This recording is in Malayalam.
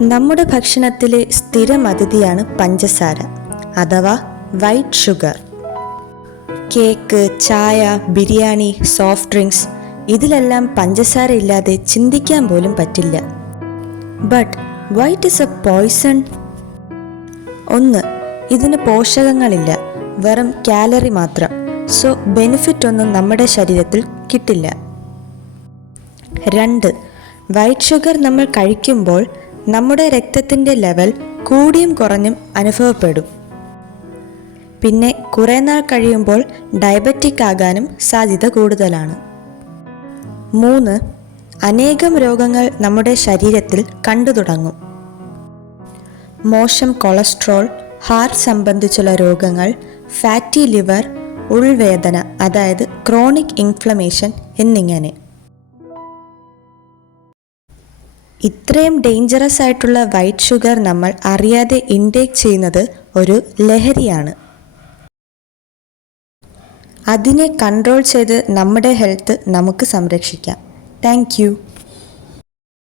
നമ്മുടെ ഭക്ഷണത്തിലെ സ്ഥിരം അതിഥിയാണ് പഞ്ചസാര അഥവാ വൈറ്റ് ഷുഗർ. കേക്ക്, ചായ, ബിരിയാണി, സോഫ്റ്റ് ഡ്രിങ്ക്സ് ഇതിലെല്ലാം പഞ്ചസാര ഇല്ലാതെ ചിന്തിക്കാൻ പോലും പറ്റില്ല. But white is A poison. ഒന്ന്, ഇതിന് പോഷകങ്ങളില്ല, വെറും കാലറി മാത്രം. സോ ബെനിഫിറ്റ് ഒന്നും നമ്മുടെ ശരീരത്തിൽ കിട്ടില്ല. രണ്ട്, വൈറ്റ് ഷുഗർ നമ്മൾ കഴിക്കുമ്പോൾ നമ്മുടെ രക്തത്തിൻ്റെ ലെവൽ കൂടിയും കുറഞ്ഞും അനുഭവപ്പെടും. പിന്നെ കുറേ നാൾ കഴിയുമ്പോൾ ഡയബറ്റിക് ആകാനും സാധ്യത കൂടുതലാണ്. മൂന്ന്, അനേകം രോഗങ്ങൾ നമ്മുടെ ശരീരത്തിൽ കണ്ടു തുടങ്ങും. മോശം കൊളസ്ട്രോൾ, ഹാർട്ട് സംബന്ധിച്ചുള്ള രോഗങ്ങൾ, ഫാറ്റി ലിവർ, ഉൾവേദന അതായത് ക്രോണിക് ഇൻഫ്ലമേഷൻ എന്നിങ്ങനെ. ഇത്രയും ഡേഞ്ചറസ് ആയിട്ടുള്ള വൈറ്റ് ഷുഗർ നമ്മൾ അറിയാതെ ഇൻടേക്ക് ചെയ്യുന്നത് ഒരു ലഹരിയാണ്. അതിനെ കൺട്രോൾ ചെയ്ത് നമ്മുടെ ഹെൽത്ത് നമുക്ക് സംരക്ഷിക്കാം. Thank you.